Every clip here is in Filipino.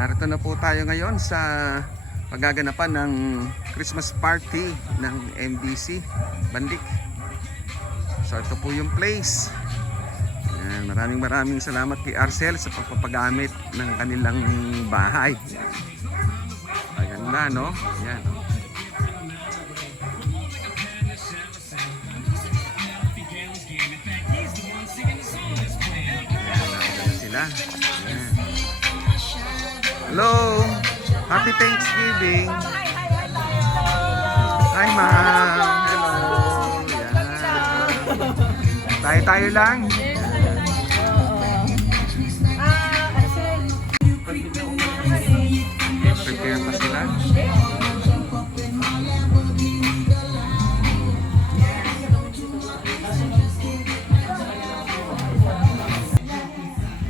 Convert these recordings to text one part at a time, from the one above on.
Narito na po tayo ngayon sa paggaganapan ng Christmas party ng MDC Bandik. So ito po yung place. Yan, maraming salamat kay Arcel sa pagpapagamit ng kanilang bahay. Ayan na, no? Yan. Sila. Ayan. Hello! Happy Thanksgiving! Hi, ma'am! Hello! Yan. Tayo lang. Prepare pa sila.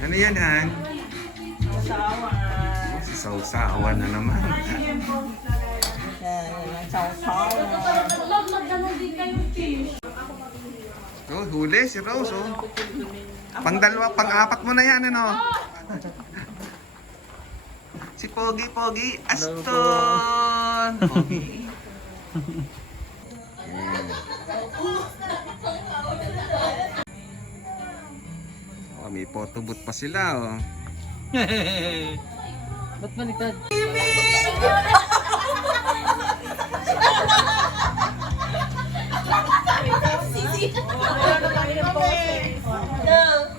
Ano yan, Han? Si Sausawan na naman. Oh, huli si Rose, oh. Pang-dalawa, pang-apat mo na yan, ano? Si Pogi Aston! Pogi. Oh, may photobooth pa sila, oh. Ba't baliktad?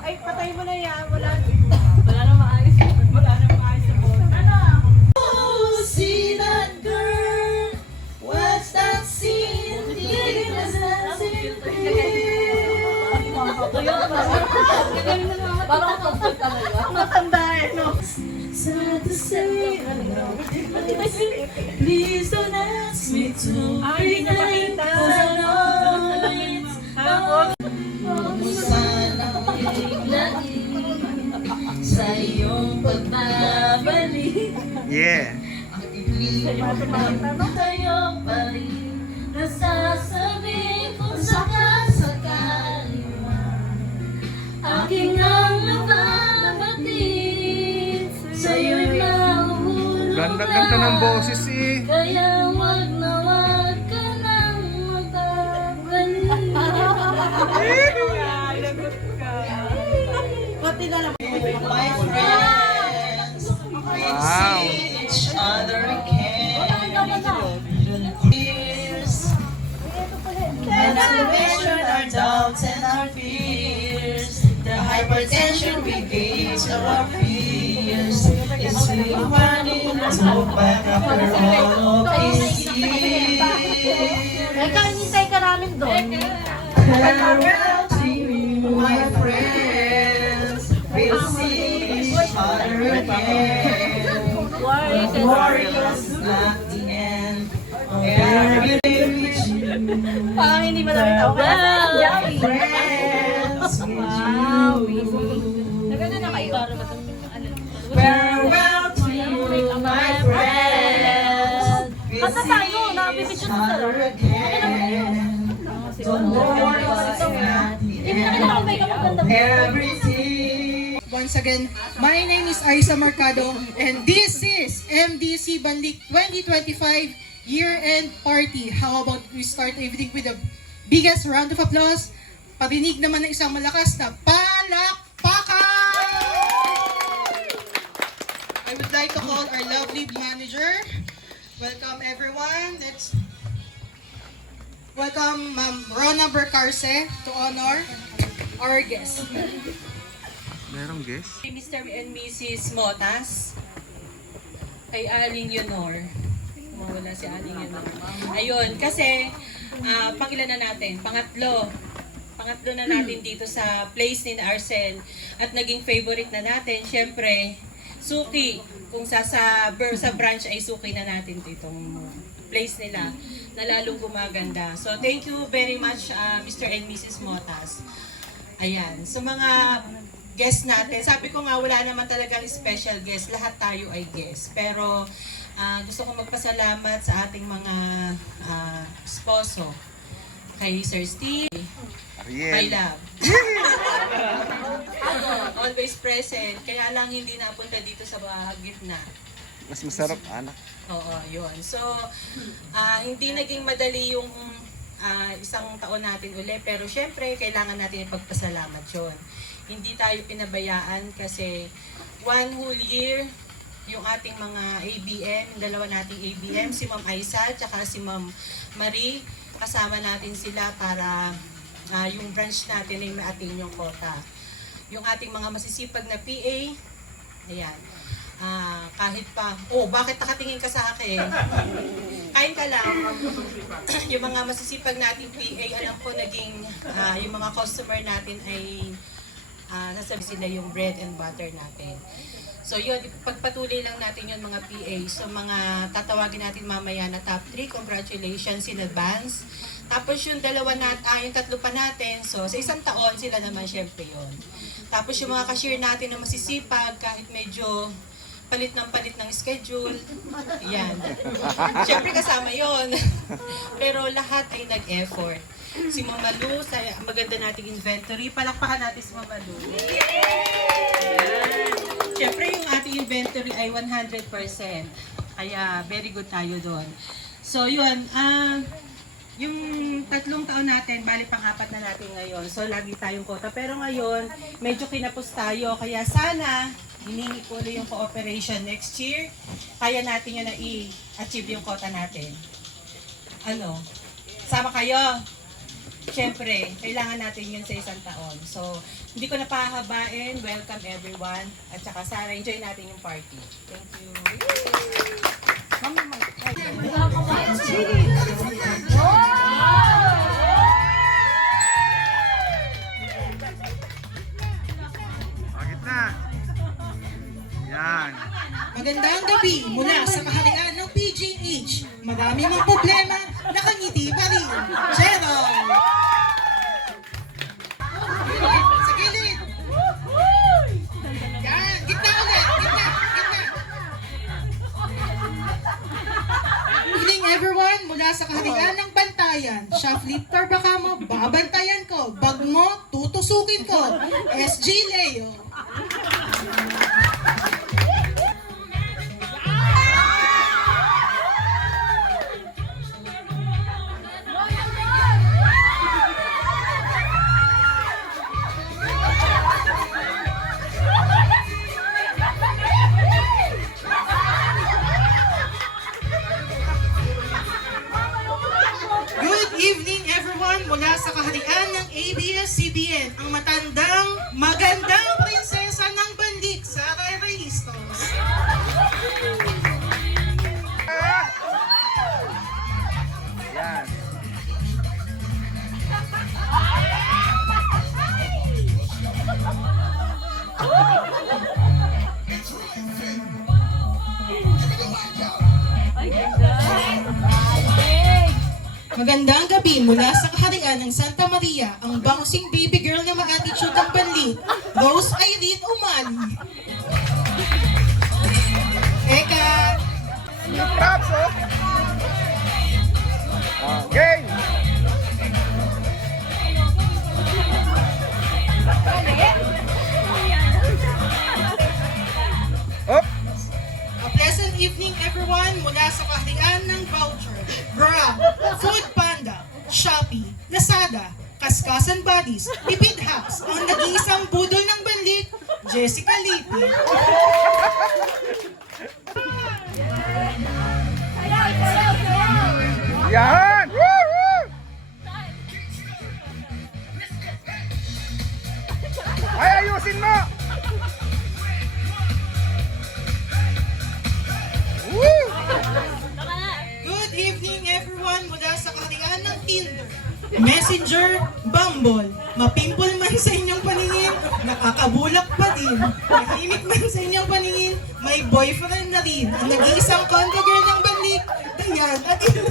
Ay, patay mo na yan. Wala na maayos. Wala na maayos sa boat. Ano? Oh, see that girl. What's that scene? Parang kapag talaga. Matanda eh, no? Sad to say, please don't ask me to Ay, hindi na makita. Sana biglain sa iyong pagbabalik. Yeah. Ang ibig mo tayo pa rin. Nasasabi kung sakasakali man aking ang nababatid sa'yo'y mahuhulog. Ganda ng boses, eh. Kaya wag na wag ka nang magbabalik. Pati na lang. My friends, we'll Wow. see each other again. Years, and we mention our doubts and our fears. The hypertension we gave to our fears is really wanting to look back after all of these years. Hinintay ka namin doon. Farewell to you, my friends. We'll see each other again. Worry is not the end. Every day with you. Parang hindi mo namin tao. Farewell, friends, with you. Nagana na kayo. Farewell to you, my friends. We'll Kanta tayo, see nakabibidyo each na other again. Don't worry, it's not the end. Everything. Once again, my name is Aisa Mercado and this is MDC Bandik 2025 Year-End Party. How about we start everything with the biggest round of applause? Parinig naman ng isang malakas na palakpakan! I would like to call our lovely manager. Welcome everyone. Let's welcome Ma'am Rona Bercarce to honor our guest. Merong guest? Kay Mr. and Mrs. Motas, kay Aling Yunor. Mawala si Aling Yunor. Ayun, kasi pangilan na natin, pangatlo na natin dito sa place ni Arcel at naging favorite na natin. Syempre, Suki, kung sa branch ay Suki na natin ditong place nila na lalong gumaganda. So thank you very much Mr. and Mrs. Motas. Ayan, so mga guest natin, sabi ko nga wala naman talagang special guest, lahat tayo ay guest. Pero gusto ko magpasalamat sa ating mga sposo. Kay Sir Steve, my Ariel. love. always present. Kaya lang hindi napunta dito sa gitna. Mas masarap, anak. Oo, yun. So, hindi naging madali yung isang taon natin uli. Pero syempre, kailangan natin ipagpasalamat yun. Hindi tayo pinabayaan kasi one whole year, yung ating mga ABM, yung dalawa nating ABM, si Ma'am Aisa at si Ma'am Marie, kasama natin sila para yung branch natin ay ma-attain yung quota. Yung ating mga masisipag na PA, ayan, kahit pa, bakit nakatingin ka sa akin? Kain ka lang. Yung mga masisipag nating PA, alam ko naging, yung mga customer natin ay nasabi sila yung bread and butter natin. So yun, pagpatuloy lang natin yun mga PA. So mga tatawagin natin mamaya na top 3, congratulations in advance. Tapos yung yung tatlo pa natin, so sa isang taon sila naman syempre yun. Tapos yung mga cashier natin na masisipag, kahit medyo palit ng schedule, yan. Syempre kasama yon. Pero lahat ay nag-effort. Si Mama Lu, sa maganda nating inventory, palakpakan natin si Mama Lu. Siyempre yung ating inventory ay 100%. Kaya very good tayo doon. So yun, yung 3 taon natin, bali pang-4 na natin ngayon. So lagi tayong quota. Pero ngayon, medyo kinapos tayo. Kaya sana, hiningi ko ulit yung cooperation next year. Kaya natin yun na i-achieve yung quota natin. Sama kayo? Siyempre, kailangan natin yun sa isang taon. So, hindi ko na pahabain. Welcome everyone. At saka sana enjoy natin yung party. Thank you. Bakit na? Yan. Magandang gabi mula sa kaharian ng PGH. Marami mga problema, nakangiti pa rin. Cheryl! Sa gilid! Yan! Gitna ulit! Gitna! Evening everyone, mula sa kaharian ng Bantayan. Shoplifter ba ka mo? Babantayan ko. Bag mo, tutusukin ko. SG Leo. Mula sa kaharian ng ABS-CBN, ang matandang, magandang prinsesa ng Bandik, Sara Reistos. Yan. Magandang gabi mula sa kaharian ng Santa Maria, ang bouncing baby girl na ma-attitude ng Banlik, Rose Irene Umali. Eka! Yung props, oh. Game! Up! A pleasant evening everyone mula sa kaharian ng Voucher, Grab, Food Panda, Shopee, Lazada, Kaskasan Buddies, Tipid Hacks, ang nag-iisang budol ng Banlik, Jessica Lipi. Yan! Woo! Ay, ayusin mo! Woo! Good evening everyone mula sa kaharian ng Tinder, Messenger, Bumble, mapimpol man sa inyong paningin, nakakabulak pa din, mahimik man sa inyong paningin, may boyfriend na rin, ang nag-iisang condo girl ng Banlik, Dayan at Ilo.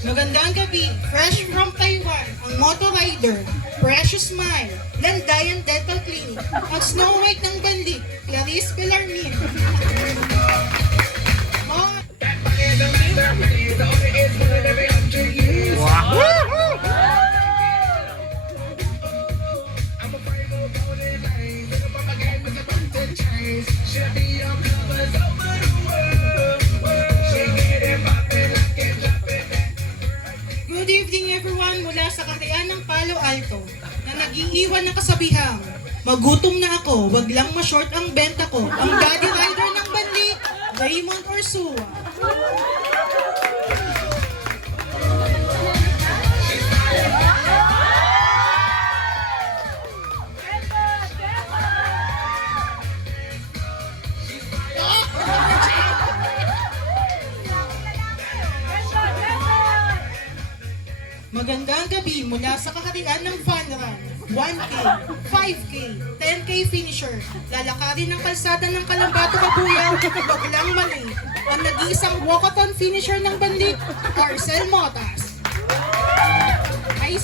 Magandang gabi, fresh from Taiwan, ang Moto Rider, Precious Smile, Landayan Dental Clinic, ang Snow White ng Banlik, Clarice Bellarmine. Good evening everyone mula sa Kaharian ng Palo Alto na nag-iiwan ng kasabihang magutom na ako, wag lang ma-short ang benta ko. Ang daddy rider ng Banlik, Raymond Orsua. Magandang gabi mula sa Kaharian ng Fun Run. 1K, 5K, 10K finisher. Lalakarin ng kalsada ng Kalambato Kabuyaw, wag lang mali. Ang nag-iisang walkathon finisher ng Banlik, Marcel Motas. Ay,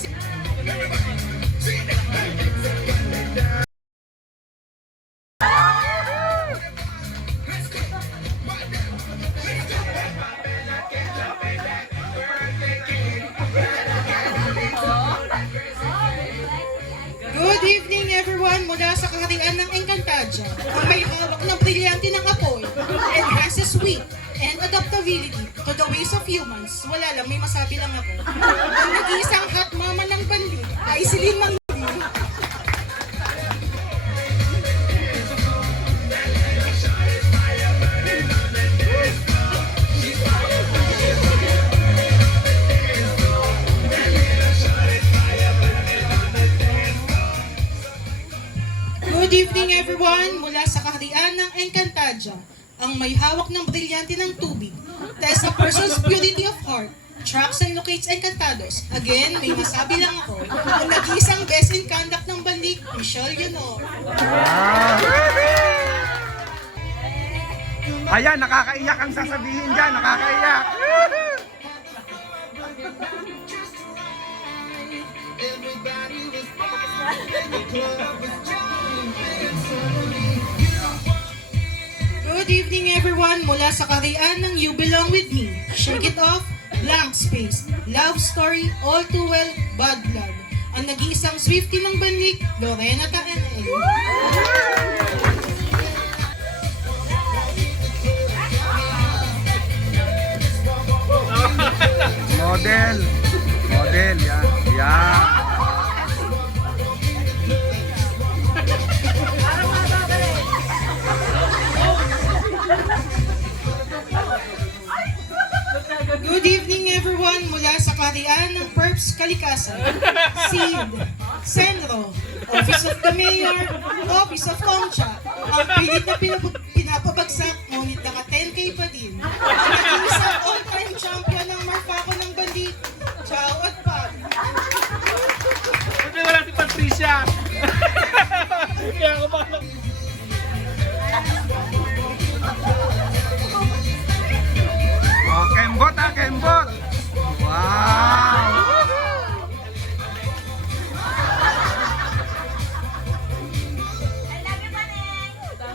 Good evening everyone mula sa Kaharian ng Encantadia. Ang may hawak ng brilyante ng apoy, enhances wit and adaptability to the ways of humans. Wala lang, may masabi lang ako. Ang nag-iisang hot mama ng Banlik ay si Lynn Mangudin. Good evening everyone mula sa Kaharian ng Encantadia. Ang may hawak ng brilyante ng tubig. Test a person's purity of heart. Tracks and locates Encantados. Again, may masabi lang ako. Ang nag-iisang best in conduct ng Banlik, Michelle Yonor. Ayan, nakakaiyak ang sasabihin dyan. Nakakaiyak. Good evening everyone mula sa Kaharian ng You Belong With Me. Shake It Off, Blank Space, Love Story, All Too Well, Bad Blood. Ang nag-iisang Swiftie ng Banlik, Lorena Taenel. Model. Model, yan. Yan. Good evening everyone mula sa Kaharian ng Perps Kalikasan. SEED, Senro, Office of the Mayor, Office of Concha. Ang pilit na pinapabagsak, ngunit naka 10K pa din. Ang nag-iisang all-time champion ng Marfaco ng Banlik, Chao at Pag. Hindi wala si Patricia. Kaya ako pa. Oh, Kembot ah, Kembot. Wow.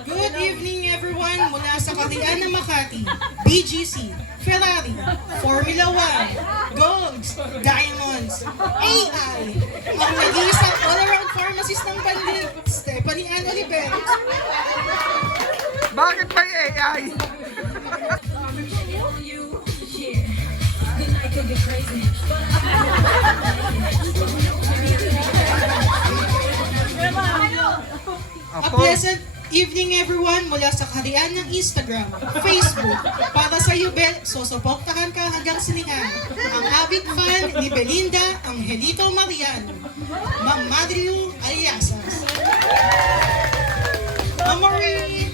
Good evening everyone mula sa Kaharian ng Makati, BGC, Ferrari, Formula 1, Golds, Diamonds, AI, ang nag-iisang all-around pharmacist ng Banlik, Stephanie Ann Oliveros. Bakit may AI? A Apo. pleasant evening everyone mula sa Kaharian ng Instagram, Facebook. Para sa iyo, Bel, susuportahan ka hanggang sinihan. Ang avid fan ni Belinda Angelito Mariano, Ma'am Madriu Aliasas. Ma'am Marie.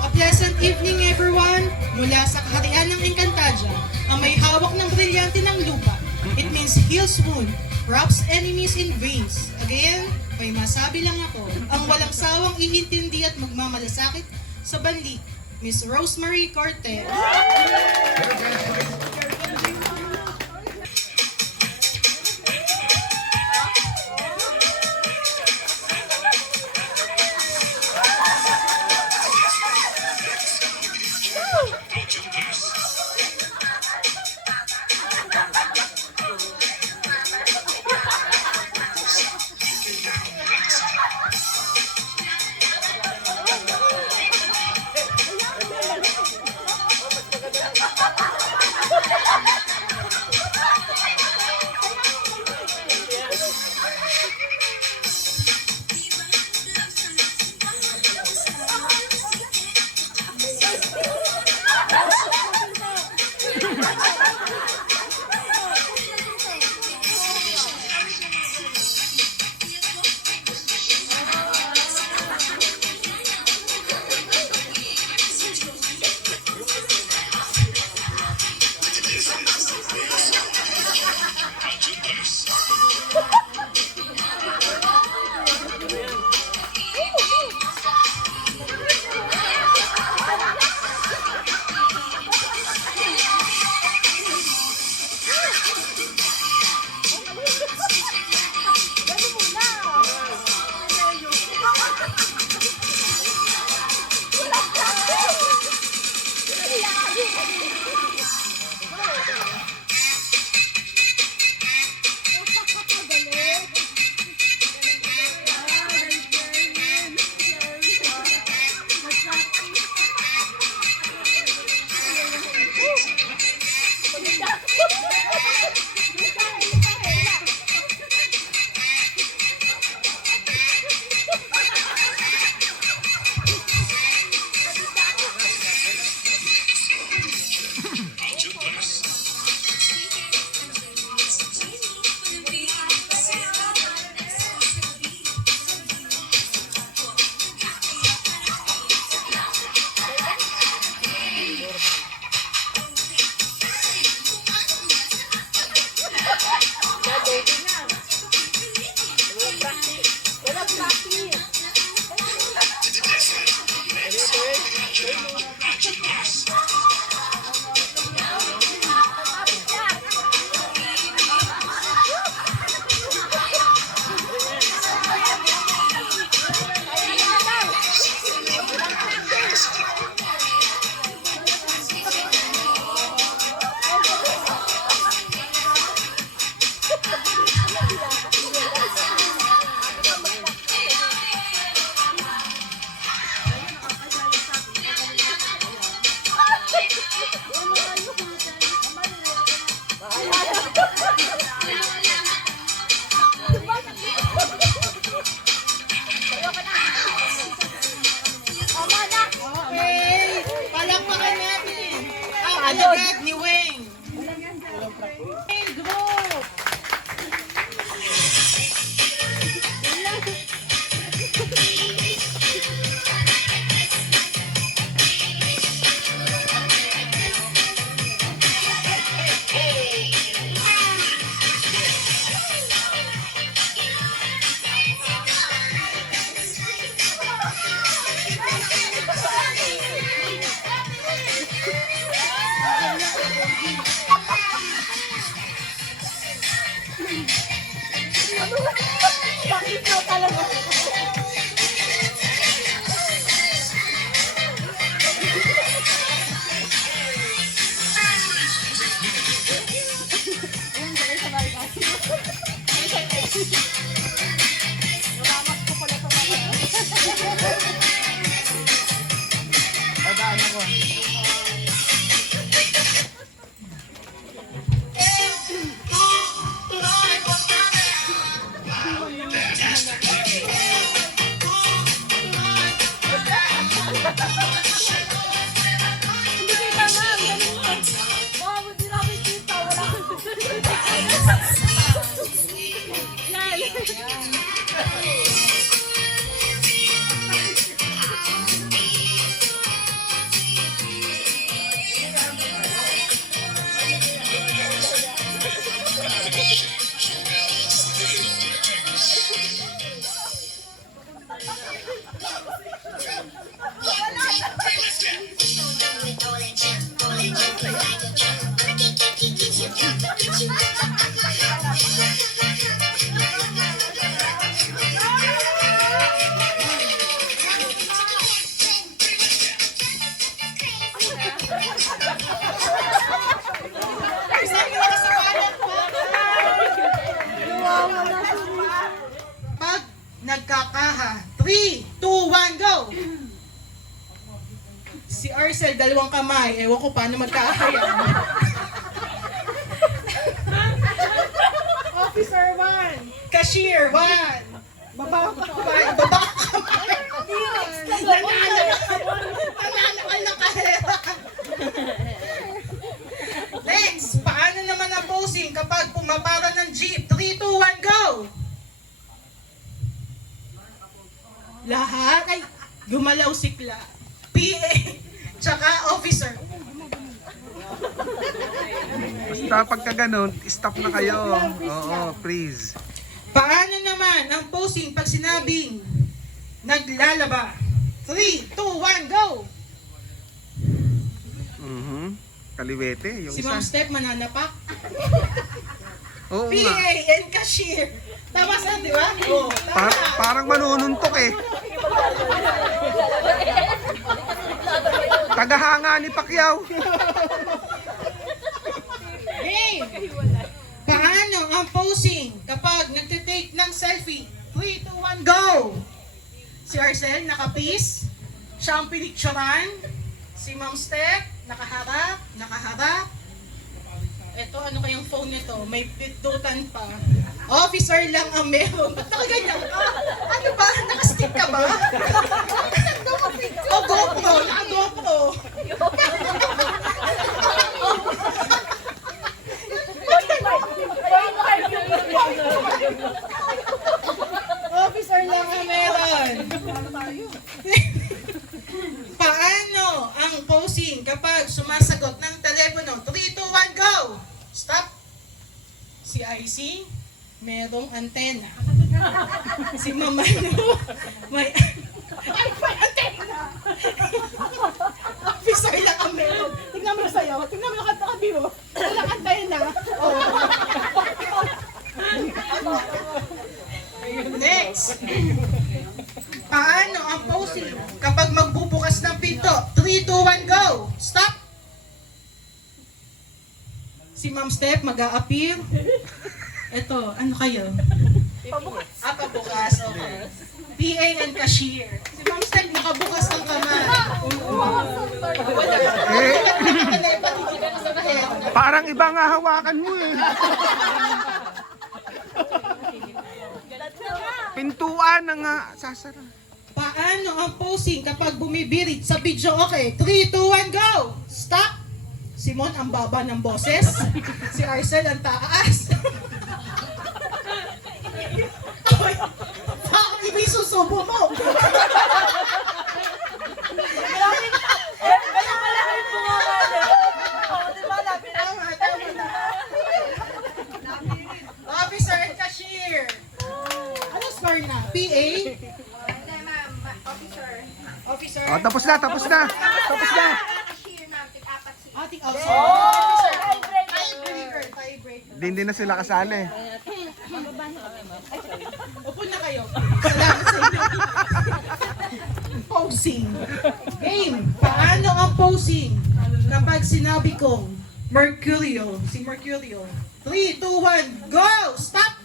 A pleasant evening everyone mula sa Kaharian ng Encantadia. hawak ng brilyante ng lupa. It means heals wound, wraps enemies in veins. Again, may masabi lang ako, ang walang sawang iintindi at magmamalasakit sa banlik, Miss Rosemary Cortez. Arcel, 2 kamay. Ewan ko paano magkakaya. Officer 1. Cashier 1. Baba kamay. Baba kamay. Nananakal na kahera. Next, paano naman ang posing kapag pumapara ng jeep? 3, 2, 1, go! Lahat ay gumalaw sikla. PA, tsaka officer. Basta pagka ganun, stop na kayo. Oo, please. Paano naman ang posing pag sinabing naglalaba? 3, 2, 1, go! Kaliwete, yung Si isa. Ma'am Steph mananapak. Oo nga. PA and cashier. Tama sa, di ba? Oo. Parang manununtok eh. Tagahanga ni Pacquiao. Game! Paano ang posing kapag nagtitake ng selfie? 3, 2, 1, go! Si Arcel, naka-peace. Siya ang pinicturan. Si Ma'am Steph, nakaharap. Ito, ano kayang phone nito? May pitutan pa. Officer lang ang meron. Ba't nakaganyan ka? Ano ba? Nakastick ka ba? O GoPro, naka-GoPro. Officer lang ang meron. Paano ang posing kapag sumasagot ng telepono? 3, 2, 1, go! Stop! Si IC, merong antena. Si Mamano, may antena! Officer lang ang meron. Tingnan mo sa'yo. Tingnan mo katabi mo. Walang antena. Oh. Next. Paano ang posing kapag magbubukas ng pinto? 3, 2, 1, go! Stop! Si Ma'am Steph mag-a-appear. Ito, ano kayo? Pabukas. Okay. PA and cashier. Si Ma'am Steph nakabukas ng kamay. Wala. Parang iba nga hawakan mo eh. Pintuan na nga sasara. Paano ang posing kapag bumibirit sa video? Okay, 3, 2, 1, go! Stop! Simon ang baba ng boses. Si Arcel ang taas. Bakit ibig susubo mo? Officer and cashier. Ano score na? PA? Officer. Oh, tapos na. Ating officer. Officer. Tiebreaker. Hindi na sila kasali. Upo na kayo. Salamat sa inyo. Posing. Game. Paano ang posing kapag sinabi kong Mercurio? Si Mercurio. 3, 2, 1, go! Stop!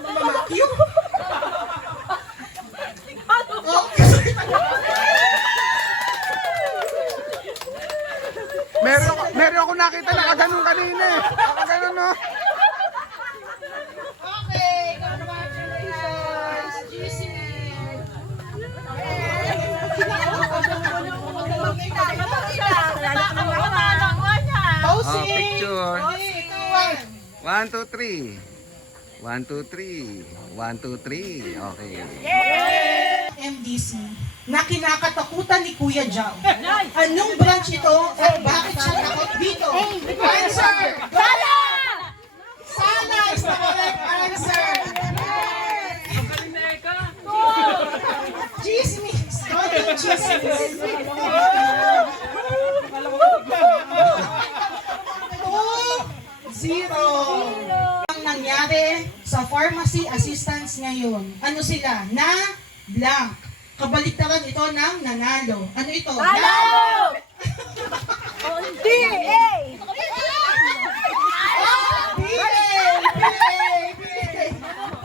Mamakyo? Oh. Meron ako nakita nakaganon kanina eh. Nakaganon no. Okay, congratulations! GC! Posing! picture. 3, 2, 1. 1, 2, 3. 1, 2, 3. Okay. MDC na kinakatakutan ni Kuya Jao. Anong branch ito at bakit siya takot dito? Answer! Sala! Sala is the correct answer! Chismis! Konting chismis! 2-0! Ang nangyari sa pharmacy assistants ngayon, ano sila? Na blank. Kabaliktaran ito ng nanalo. Ano ito? Nanalo! Hindi!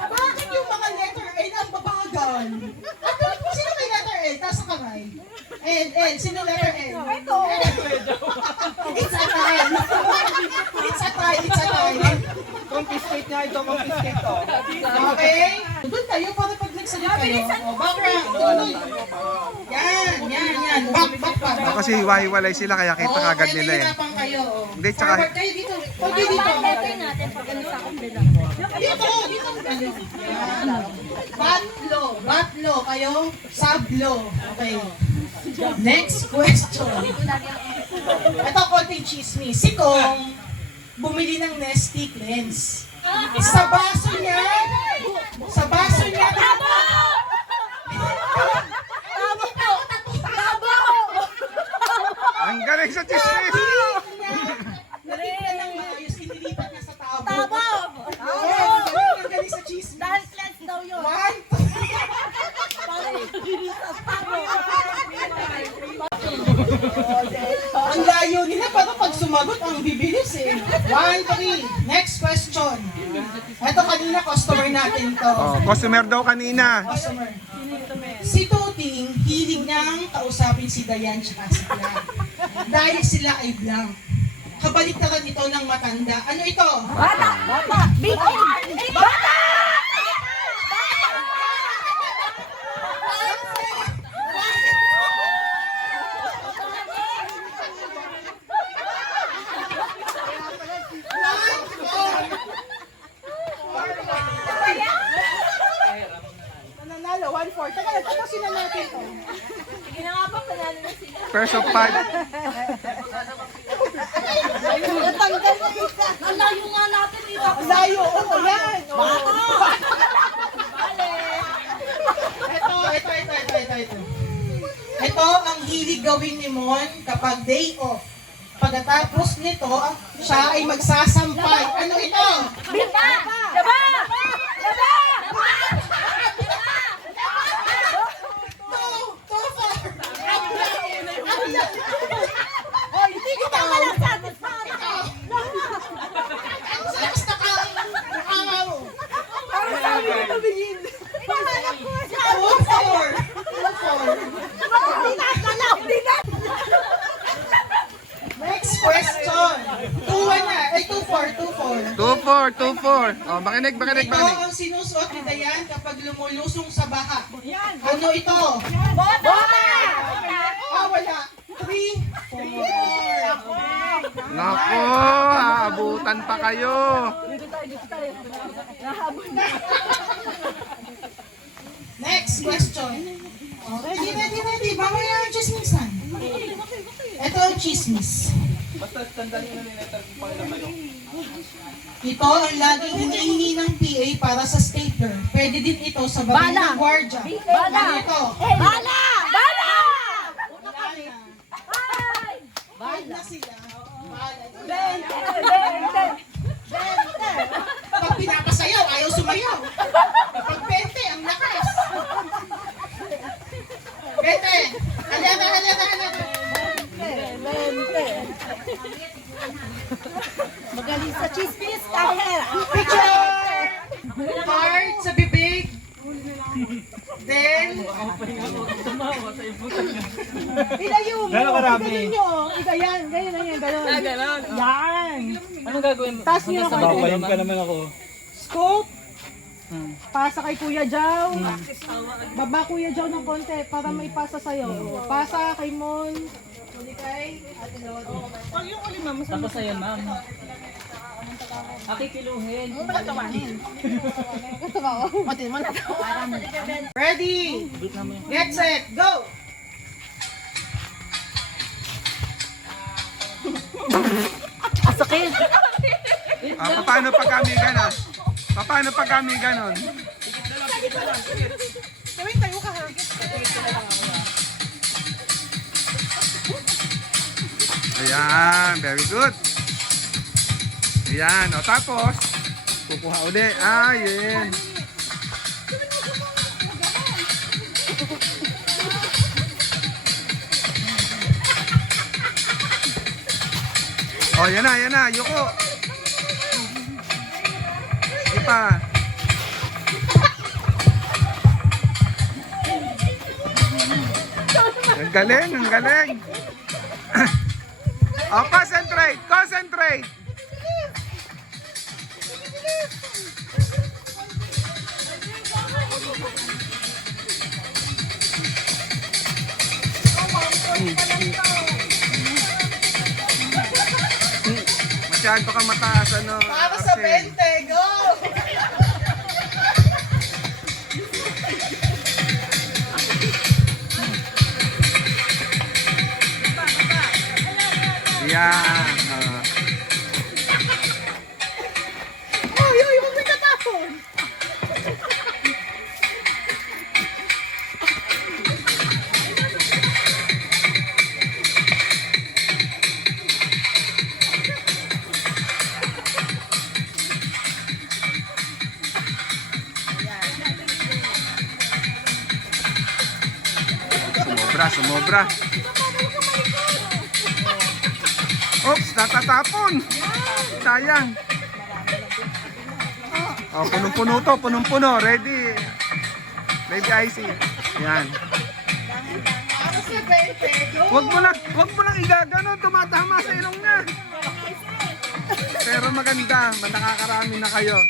Bakit yung mga letter A ang babagal? Sino may letter A? Taas ang kamay. N. Sino letter Okay? Doon tayo para pag nagsalit kayo. O, background. Tuloy. Yan. Back. O, kasi hiwa-hiwalay sila kaya kita Oo, kagad kaya nila eh. nahihirapan kayo. o. Hindi, tsaka- Forward kayo dito. Okay, dito. natin pag ano sa kumbilang. Dito. Yan. Batlo. Kayo, sablo. Okay. Next question. Ito, konting chismis. Si Kong, bumili ng Nestic lens. Sa baso niya, Ang galing sa chismis! natignan ng maayos, inilipat niya sa tabo. Tabo! Yes, ang galing sa chismis. Dahil class daw yun. One, ang layo nila, para pag sumagot, ang bibilis eh. 1, 3. Next question. Ito kanina, customer natin to. Oh, customer daw kanina. Customer. Si Tuting, hiling niyang kausapin si Dayan tsaka si Clark. Dahil sila ay blank. Kabaliktaran ito ng matanda. Ano ito? Bata! Big Bata! Nanalo, 1-4. Teka lang, tapusin na natin to. Sige na nga pa, panalo na sila. First of 5. Natanggal na isa. Ang layo nga natin dito. Ang layo, yan. Ito. Ito ang hilig gawin ni Mon kapag day off. Pagkatapos nito, siya ay magsasampay. Ano ito? Bita! Daba! Daba! Hoy, hindi kita ka lang satisfied. Ang lakas nakaw. Ang sabi ko tumingin. Hinahanap ko siya. 2-4. Next question. 2-1 na. Ay, 2-4. 2-4. Oh, makinig. Ito ang sinusuot ni Dayan kapag lumulusong sa baha. Ano ito? Bota! Wala. 3-4. Nako, aabutan pa kayo. Next question. Ready. Mamaya ang chismisan. Ito ang chismis. Ito ang laging hinihingi ng PA para sa stapler. Pwede din ito sa bagay ng gwardya. Bala! Ano ito? Bala! Bala! Five na sila. Pag pinapasayaw, ayaw sumayaw. Pag 20, ang lakas. 20. Halika. Magaling sa chismis kahit. Picture! Heart sa bibig. Then, ilayo mo. Gano'ng karami? Ganyan nyo. Ganyan. Ganon. Yan. Anong gagawin mo? Taas nyo na kayo. Babayin pa naman ako. Scope. Pasa kay Kuya Jow. Baba Kuya Jow ng konti para may pasa sa'yo. Pasa kay Mon. Huli kay Ate Lolo. Tapos na yan, ma'am. Akikiluhin. Ready? Get set, go! Paano pag kami ganon? Paano pag kami ganon? Ayan, very good. Ayan, o tapos, kukuha uli. Ayan. O, yan na, yuko. Sige pa. Ang galing. O, concentrate. masyado ka mataas, ano. Para sa Arcel. 20, go! Yan. Ay, huwag mo tatapon! Sumobra. Oops, natatapon. Sayang. Oh, punong-puno to, punong-puno. Ready. Ready, IC. Yan. Para sa 20, go! Wag mo lang igagano, tumatama sa ilong niya. Pero maganda, nakakarami na kayo.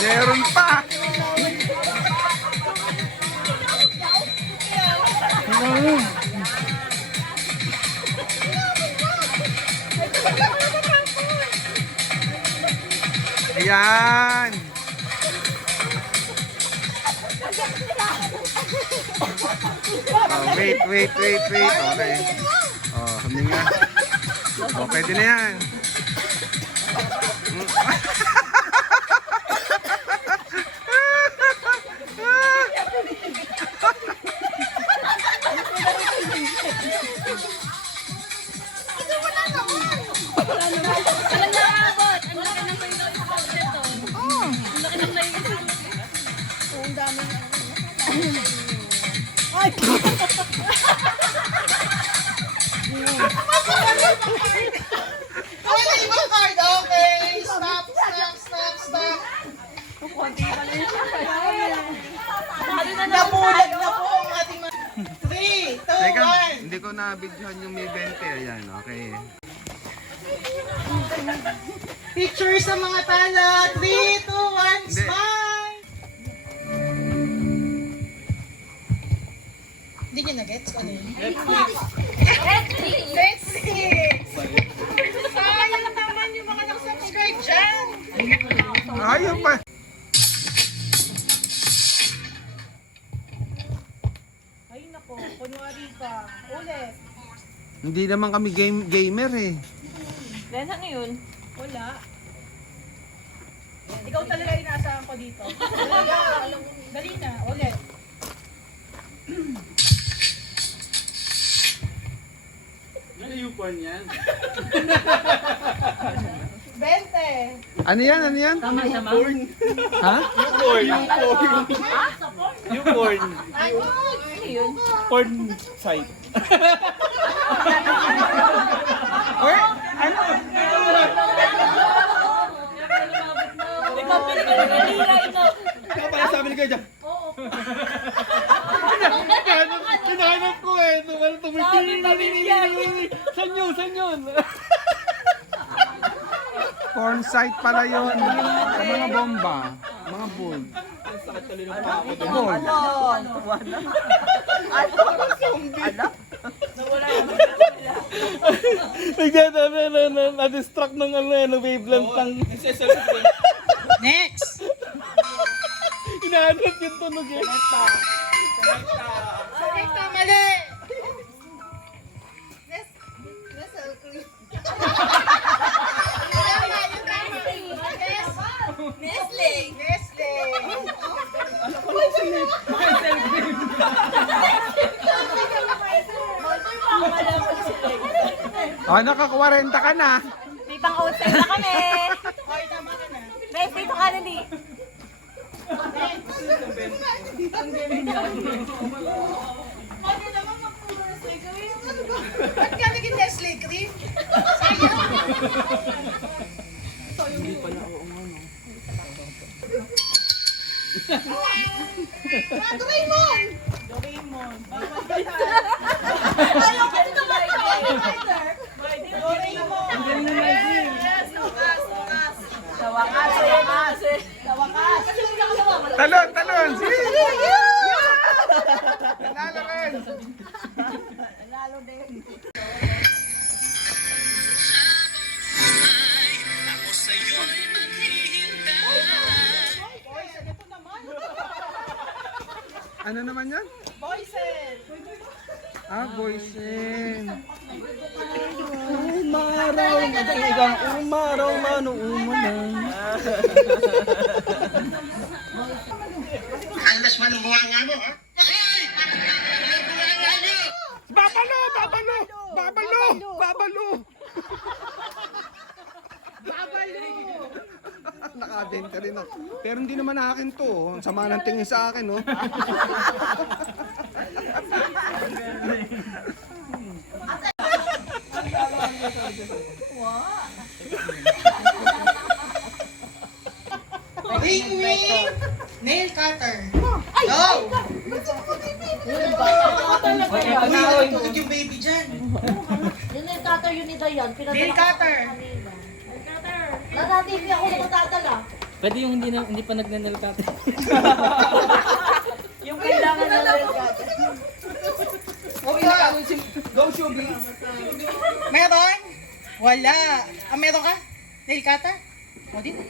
Meron pa. Ayan. Oh, wait. Okay. Oh, huminga. Oh, pwede na yan. Walang nakakabot. Ang laki ng may sa counter to. Ang laki ng may Wala ibang card, okay! Stop! Nabulag na po ang ating mga... 3, 2, Teka, 1! hindi ko na-videohan yung may 20. Ayan, okay. Picture sa mga tala! 3, 2, 1, Hindi. smile! Hindi nyo na-gets ano yun? Netflix! Sayang naman yung mga nakasubscribe dyan! Ayaw pa. Ay nako, kunwari ka. Ulit. Hindi naman kami gamer eh. Len, ano yun? Wala. Ikaw talaga inaasahan ko dito. Dali na, ulit. Ano yung porn yan? 20. Ano yan? Porn. Ha? Yung porn. Ano yun? Porn site. Ikaw pinagkakilira ito. Kaya pala sabi ni Kuya, hinahanap ko eh. Wala tumitingin. Saan yun? Porn site pala yun. Sa mga bomba. Mga bull. Sakit tuloy ng pako. Bull. Na-distract ng wavelength pang... Next. Hinahanap yung tunog eh. Sakita, mali. Nestle! Oh, naka-40 ka na. May pang-outside na kami! May dito ka na di! Ba't ka naging Nestle cream? Sayang. Doraemon! Doraemon. Talon, talon! Sige! Nanalo rin! Ano naman yan? Boysen! Ah, Boysen. Umaraw, madagang umaraw, mano umanan. Babalo! Babalo! Babalo! Babalo! Nakabenta rin ako. Pero hindi naman akin to. Ang sama ng tingin sa akin, oh. Ring ring! Nail cutter. Go! Tulog yung baby dyan. Yun yung cutter yun ni Dayan. Nail cutter. Nasa-TV ako na matadala. Pwede yung hindi pa nagnanalkat. Yung kailangan na nail cutter. Go, Shubi! Meron? Wala. Ah, meron ka? Nail cutter? O, dito.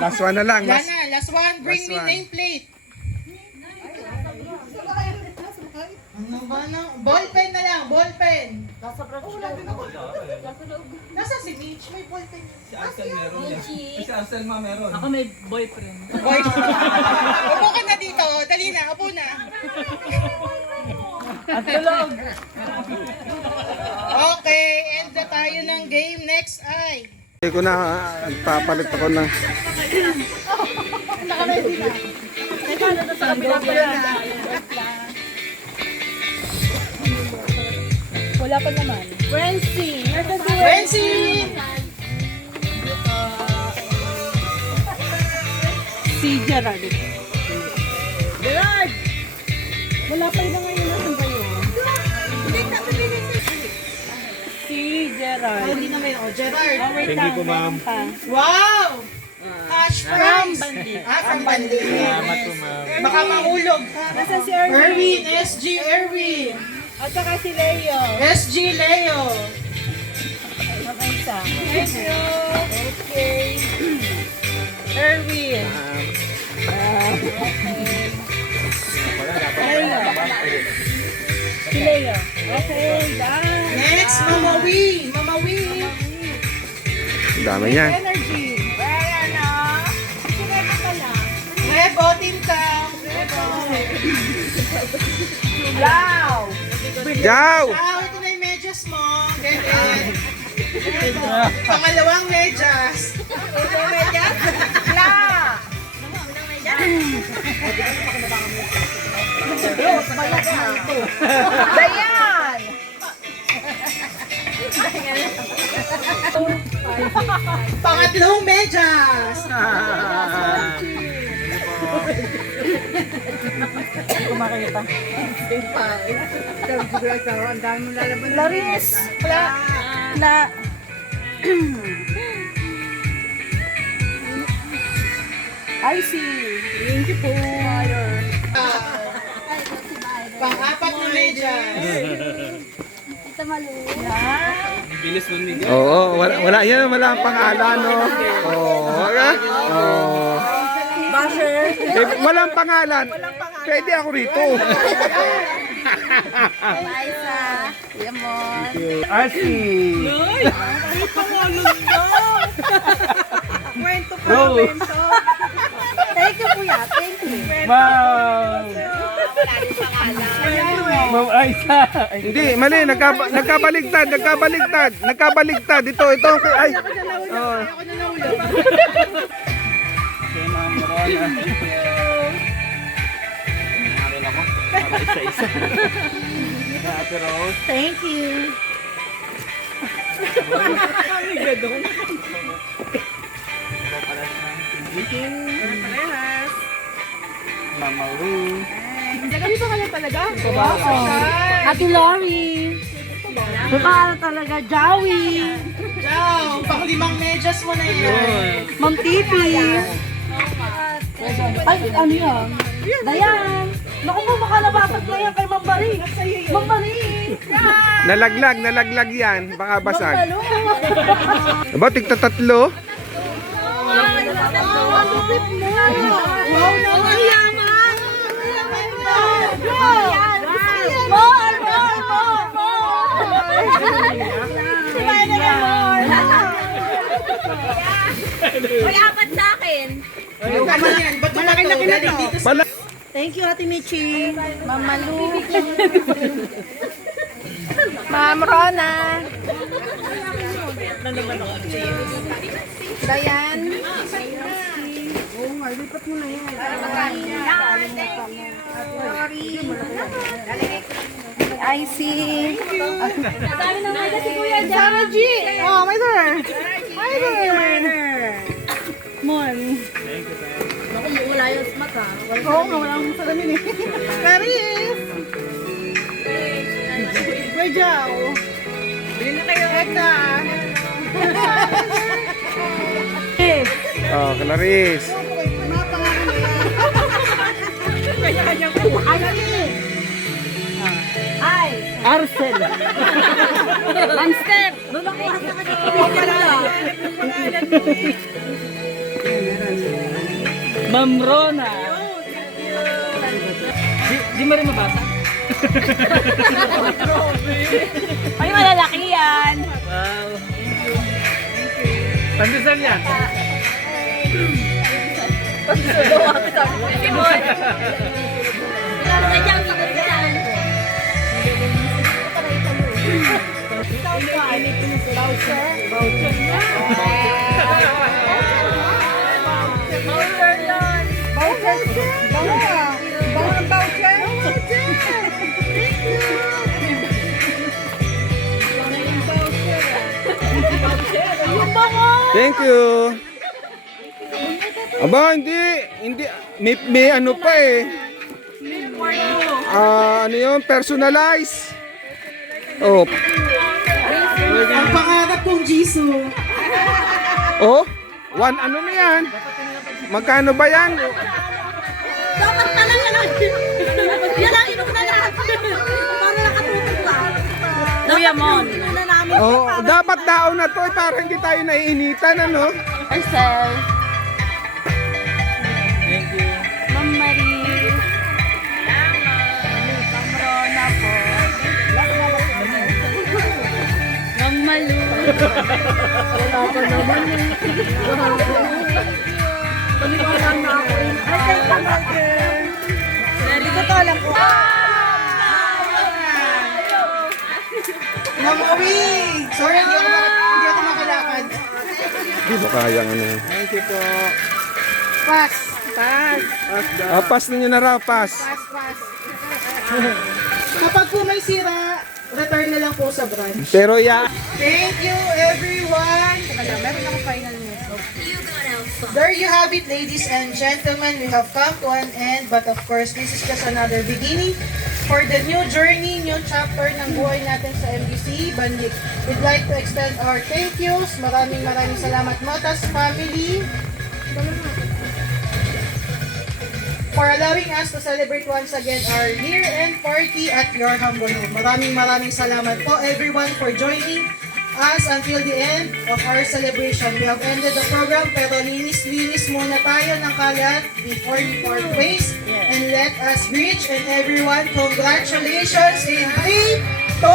Last one na lang. Yan na, last one. Bring Last me one. nameplate. Ano ba na? Ballpen na lang, ballpen. Nasa brush loob. Nasa si Mitch, may ballpen. Ako may boyfriend. Boy, upo ka na dito. Dali na, upo na. At tulog! Okay, end na tayo ng game. Next ay. Hindi ko na, papalit ako ng... Wala pa naman. Frenzy! Frenzy! Si Gerard. Gerard! Wala pa yun ngayon natin ba yun? Si Gerard. Hindi na may ako. Gerard. Thank you po, ma'am. Wow! Cash prize! Bandit. Ah, from Bandit. Salamat po, ma'am. Baka mahulog. Nasaan si Erwin? Erwin, SG Erwin. At saka si Leo. SG Leo. Okay, isa. Thank you. Okay. Erwin. Leo. Si Leo. Okay, done. Next, Mama Wee. Mama Wee. Ang dami niya. Energy. Ayan na. Sinema ka na. Rebo, Tinta. Wow! Jaw! Ah, ito na yung medyas mo. Ganyan. Pangalawang medyas. Ito medyas? La! Dayan! Pangatlong medyas. Kumakita. Laris! La! I see. Thank you po. Pang-apat na medyas. Ito mali. Bilis mo ni Oo, wala yan. Wala ang pangalan, no? Oo, wala. Oo. Basher. Eh, walang pangalan. Pwede ako rito. Liza. Yamon. Asi! Kwento pa. Go! Thank you, kuya. Thank you. Ma'am! Ma'am Aisa! Hindi, mali. Nagkabaligtad. Ito. Ay. Oo. Kay Ma'am Rona. Marin ako. Para isa-isa. Ate Rose. Thank you. Mama Ru. Ate Lori. Baka talaga, Jawi. Ciao! Pang-limang medyas mo na yan. Ma'am Titi. Ay, ano yan? Dayan. Naku po, baka nabasag na yan kay Ma'am Bari. Ma'am Bari. Nalaglag yan. Baka basag. Aba, tigta tatlo. Wow, ang yaman. More, more, more, more. Spider-Man more. May apat sa akin. Malaki-laki na to. Pala. Thank you, Ate Michi. Ma'am Malu. Ma'am Rona. Dayan. Oo nga, lipat mo na yan. Thank you. I see. Dami na nga si Kuya Sarah G. Oh, my there. Hi there. Mon. Wala yung mata. Oo nga, wala akong salamin eh. Karis! Kuya Jao. Bili na kayo. Eka. Oh, Clarice. Kanya-kanyang buhay. Ay! Arcel! Monster! Doon ako Ma'am Rona. Di mo rin mabasa? Ay, malalaki yan! Wow. Pandesal yan. Thank you. Aba, hindi, may ano pa eh. Ano yun, personalize. Oh, Ang pangarap kong Jisoo. oh, one ano na yan? Magkano ba yan? Dapat ka lang yan! Yan ang inom na lahat! Para nakatutok lang! Kuya Mon! Oh, dapat daon na to eh, para hindi tayo naiinitan, ano? Marcel! Thank you. Ma'am Marie! Ma'am Rona po! Ma'am Malu! Wala pa naman eh! Paniwala na ako eh! Ay, Hindi ko to alam po! Ma'am Owi! Sorry, hindi ako makalakad. Hindi mo kaya ano. Thank you po. Pass. Pass. Pass ninyo na raw, pass. Kapag po may sira, return na lang po sa branch. Pero Thank you, everyone. Meron akong final news. There you have it, ladies and gentlemen. We have come to an end, but of course, this is just another beginning for the new journey, new chapter ng buhay natin sa MBC Banlik. We'd like to extend our thank yous. Maraming salamat, Motas family, for allowing us to celebrate once again our year-end party at your humble home. Maraming salamat po everyone for joining us until the end of our celebration. We have ended the program pero linis muna tayo ng kalat before we part ways. And let us reach and everyone, congratulations in 3, 2,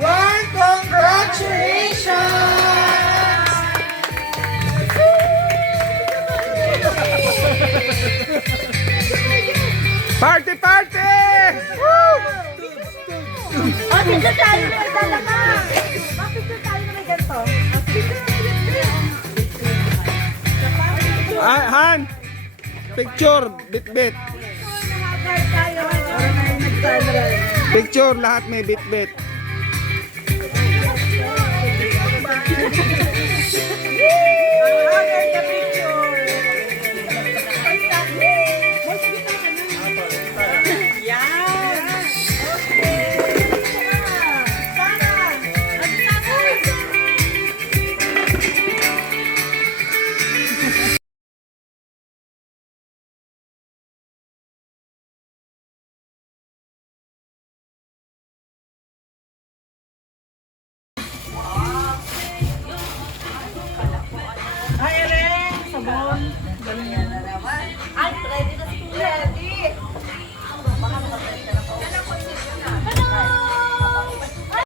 1, congratulations! party, party! Picture tayo na may dalaga! Picture tayo na may ganito. Han, picture, bit-bit. Picture, lahat may bit-bit. Ay, ready na si Kuya.